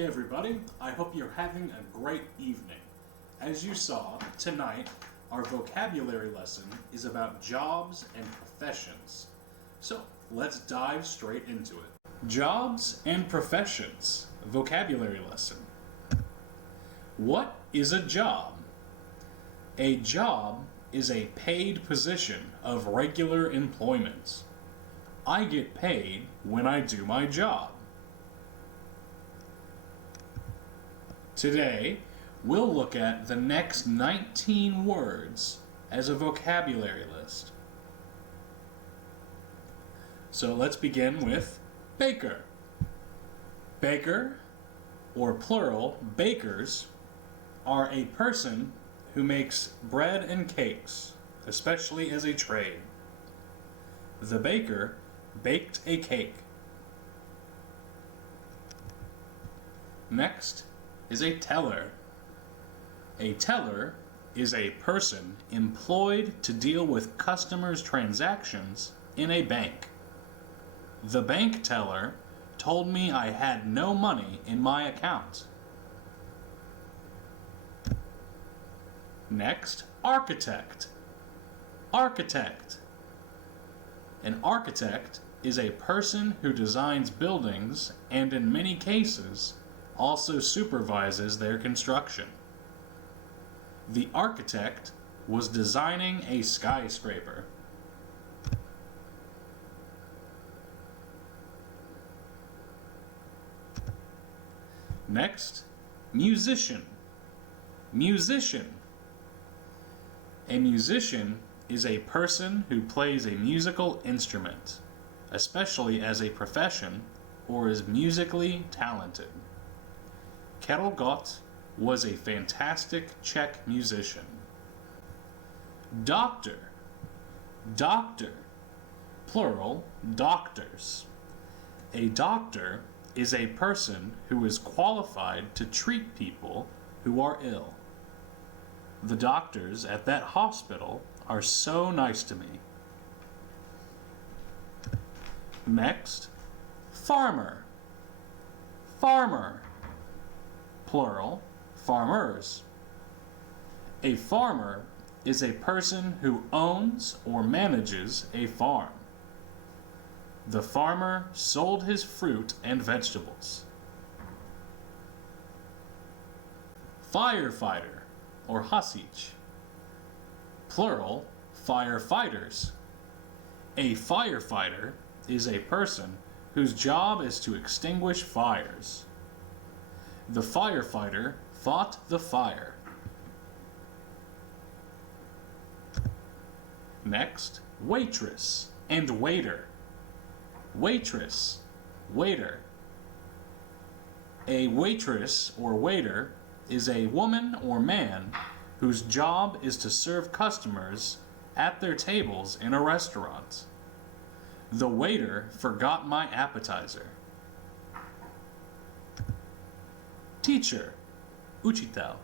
Hey everybody, I hope you're having a great evening. As you saw, tonight our vocabulary lesson is about jobs and professions. So let's dive straight into it. Jobs and professions, vocabulary lesson. What is a job? A job is a paid position of regular employment. I get paid when I do my job. Today, we'll look at the next 19 words as a vocabulary list. So let's begin with baker. Baker, or plural, bakers, are a person who makes bread and cakes, especially as a trade. The baker baked a cake. Next is a teller. A teller is a person employed to deal with customers' transactions in a bank. The bank teller told me I had no money in my account. Next, architect. Architect. An architect is a person who designs buildings and in many cases also supervises their construction. The architect was designing a skyscraper. Next, musician. Musician. A musician is a person who plays a musical instrument, especially as a profession, or is musically talented. Karel Gott was a fantastic Czech musician. Doctor. Doctor. Plural, doctors. A doctor is a person who is qualified to treat people who are ill. The doctors at that hospital are so nice to me. Next, farmer. Farmer. Plural, farmers. A farmer is a person who owns or manages a farm. The farmer sold his fruit and vegetables. Firefighter, or hasič. Plural, firefighters. A firefighter is a person whose job is to extinguish fires. The firefighter fought the fire. Next, waitress and waiter. Waitress, waiter. A waitress or waiter is a woman or man whose job is to serve customers at their tables in a restaurant. The waiter forgot my appetizer. Teacher, učitel.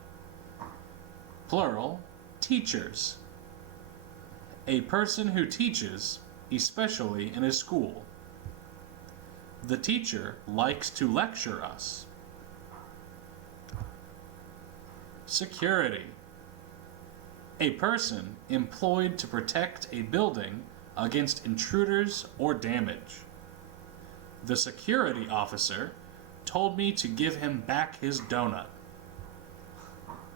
Plural, teachers. A person who teaches, especially in a school. The teacher likes to lecture us. Security. A person employed to protect a building against intruders or damage. The security officer told me to give him back his donut.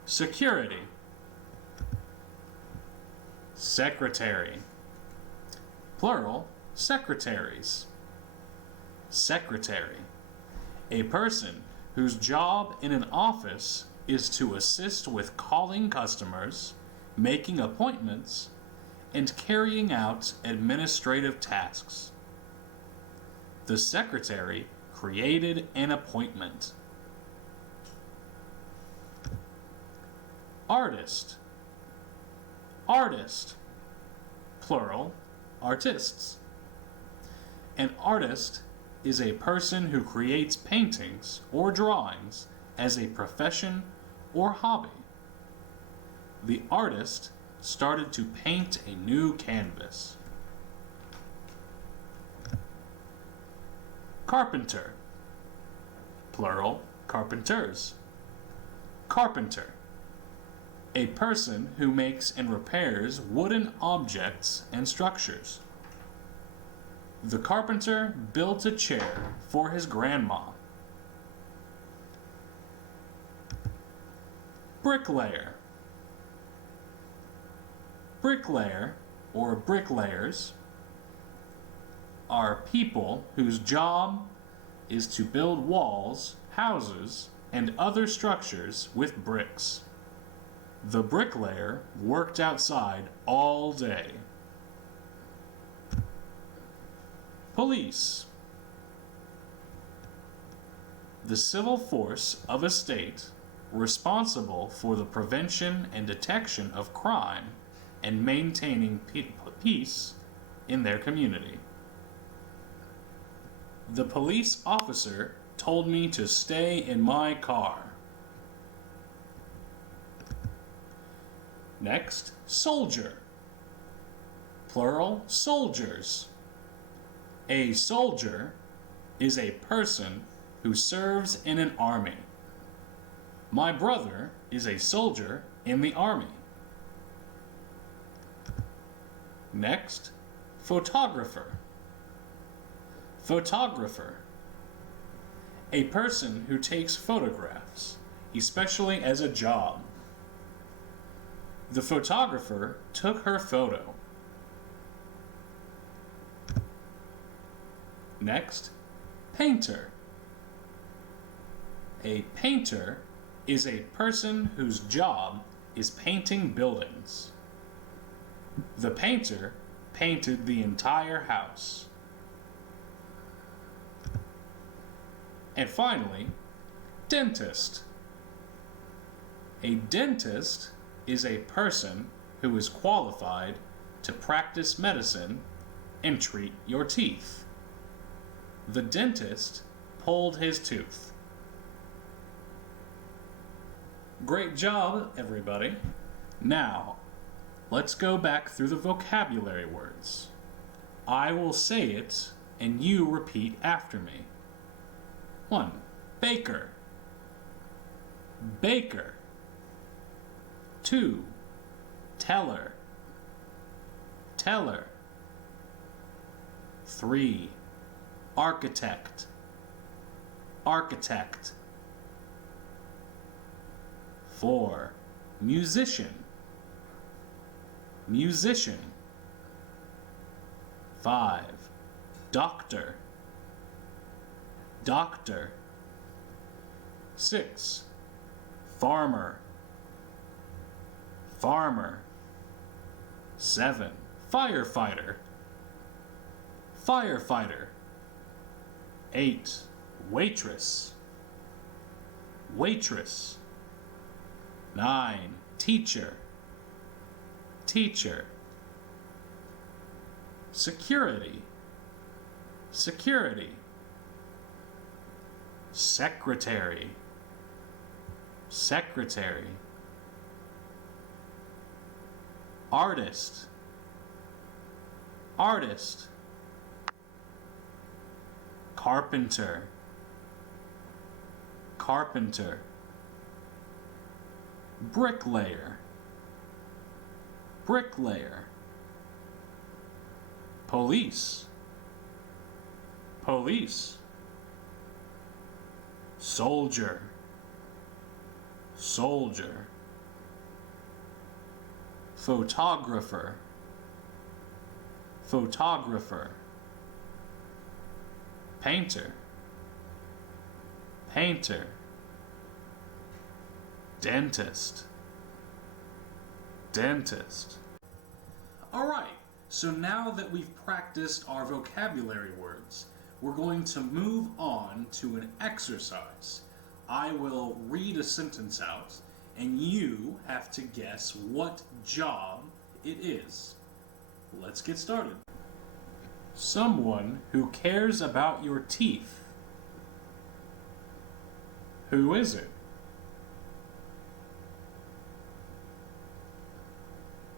Security. Secretary. Plural, secretaries. Secretary. A person whose job in an office is to assist with calling customers, making appointments, and carrying out administrative tasks. The secretary created an appointment. Artist. Artist. Plural, artists. An artist is a person who creates paintings or drawings as a profession or hobby. The artist started to paint a new canvas. Carpenter. Plural, Carpenters. Carpenter. A person who makes and repairs wooden objects and structures. The carpenter built a chair for his grandma. Bricklayer. Bricklayer, or bricklayers, are people whose job is to build walls, houses, and other structures with bricks. The bricklayer worked outside all day. Police. The civil force of a state responsible for the prevention and detection of crime and maintaining peace in their community. The police officer told me to stay in my car. Next, soldier. Plural, soldiers. A soldier is a person who serves in an army. My brother is a soldier in the army. Next, photographer. Photographer. A person who takes photographs, especially as a job. The photographer took her photo. Next, painter. A painter is a person whose job is painting buildings. The painter painted the entire house. And finally, dentist. A dentist is a person who is qualified to practice medicine and treat your teeth. The dentist pulled his tooth. Great job, everybody. Now, let's go back through the vocabulary words. I will say it, and you repeat after me. 1. Baker. Baker. 2. Teller. Teller. 3. Architect. Architect. 4. Musician. Musician. 5. Doctor. Doctor. 6. Farmer. Farmer. 7. Firefighter. Firefighter. 8. Waitress. Waitress. 9. Teacher. Teacher. Security. Security. Secretary. Secretary. Artist. Artist. Carpenter. Carpenter. Bricklayer. Bricklayer. Police. Police. Soldier. Soldier. Photographer. Photographer. Painter. Painter. Dentist. Dentist. All right, so now that we've practiced our vocabulary words, we're going to move on to an exercise. I will read a sentence out, and you have to guess what job it is. Let's get started. Someone who cares about your teeth. Who is it?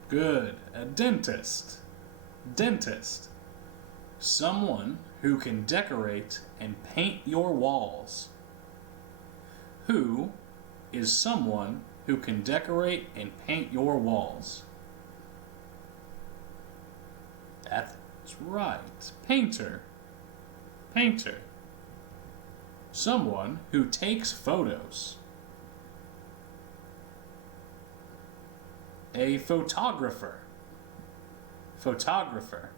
Good. A dentist. Dentist. Someone who can decorate and paint your walls. Who is someone who can decorate and paint your walls? That's right. Painter. Painter. Someone who takes photos. A photographer. Photographer.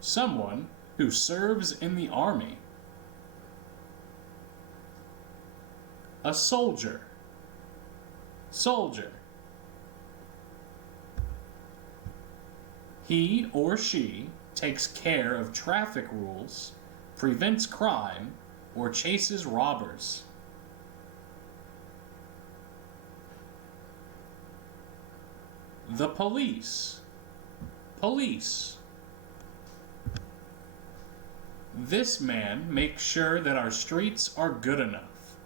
Someone who serves in the army. A soldier. Soldier. He or she takes care of traffic rules, prevents crime, or chases robbers. The police. Police. This man makes sure that our streets are good enough.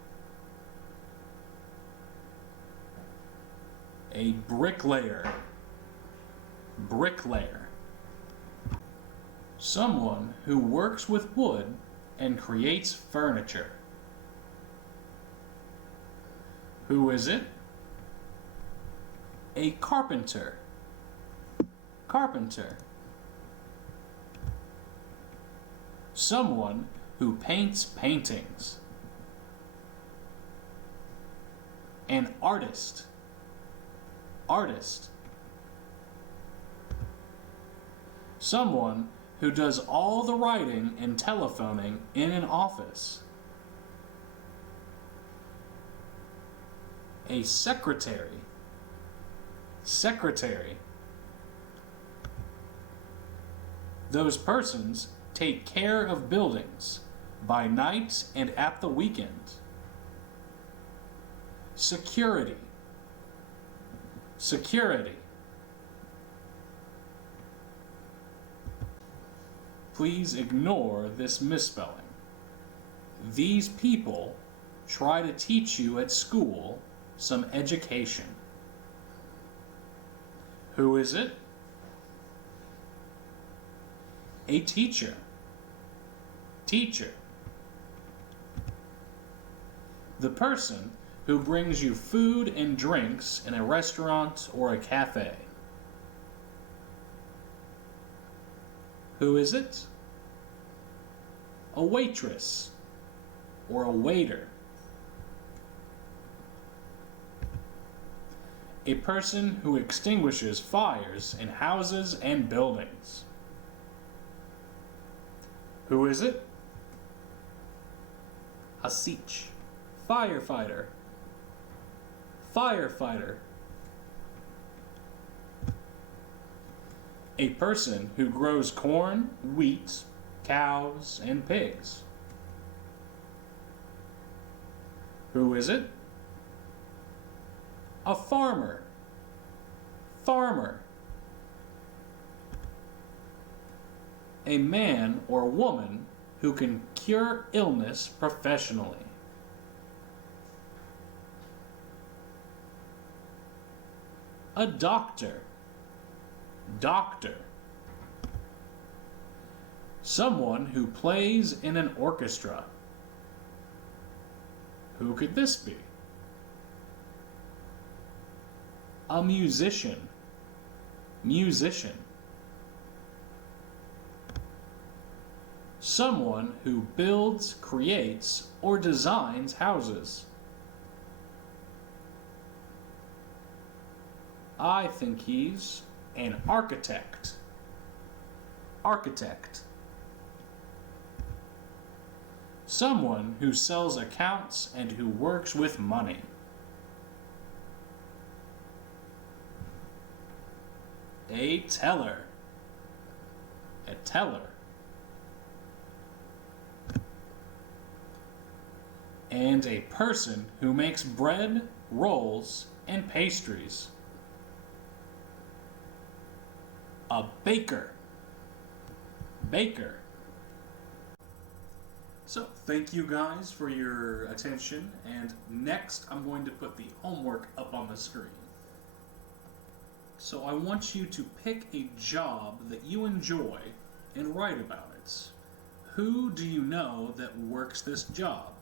A bricklayer. Bricklayer. Someone who works with wood and creates furniture. Who is it? A carpenter. Carpenter. Someone who paints paintings. An artist. Artist. Someone who does all the writing and telephoning in an office. A secretary. Secretary. Those persons take care of buildings by night and at the weekend. Security. Security. Please ignore this misspelling. These people try to teach you at school some education. Who is it? A teacher. Teacher. The person who brings you food and drinks in a restaurant or a cafe. Who is it? A waitress or a waiter. A person who extinguishes fires in houses and buildings. Who is it? A sich. Firefighter. Firefighter. A person who grows corn, wheat, cows, and pigs. Who is it? A farmer. Farmer. A man or woman who can cure illness professionally. A doctor. Doctor. Someone who plays in an orchestra. Who could this be? A musician. Musician. Someone who builds, creates, or designs houses. I think he's an architect. Architect. Someone who sells accounts and who works with money. A teller. A teller. And a person who makes bread, rolls, and pastries. A baker. Baker. So, thank you guys for your attention, and next I'm going to put the homework up on the screen. So I want you to pick a job that you enjoy and write about it. Who do you know that works this job?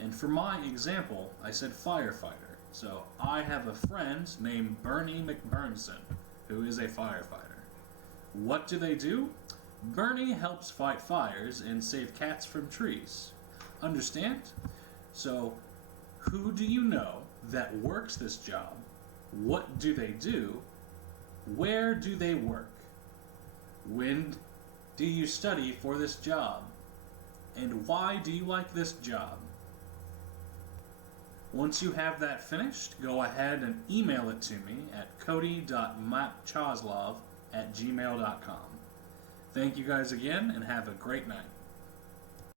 And for my example, I said firefighter. So I have a friend named Bernie McBurnson, who is a firefighter. What do they do? Bernie helps fight fires and save cats from trees. Understand? So, who do you know that works this job? What do they do? Where do they work? When do you study for this job? And why do you like this job? Once you have that finished, go ahead and email it to me at cody.mapchoslov@gmail.com. Thank you guys again, and have a great night.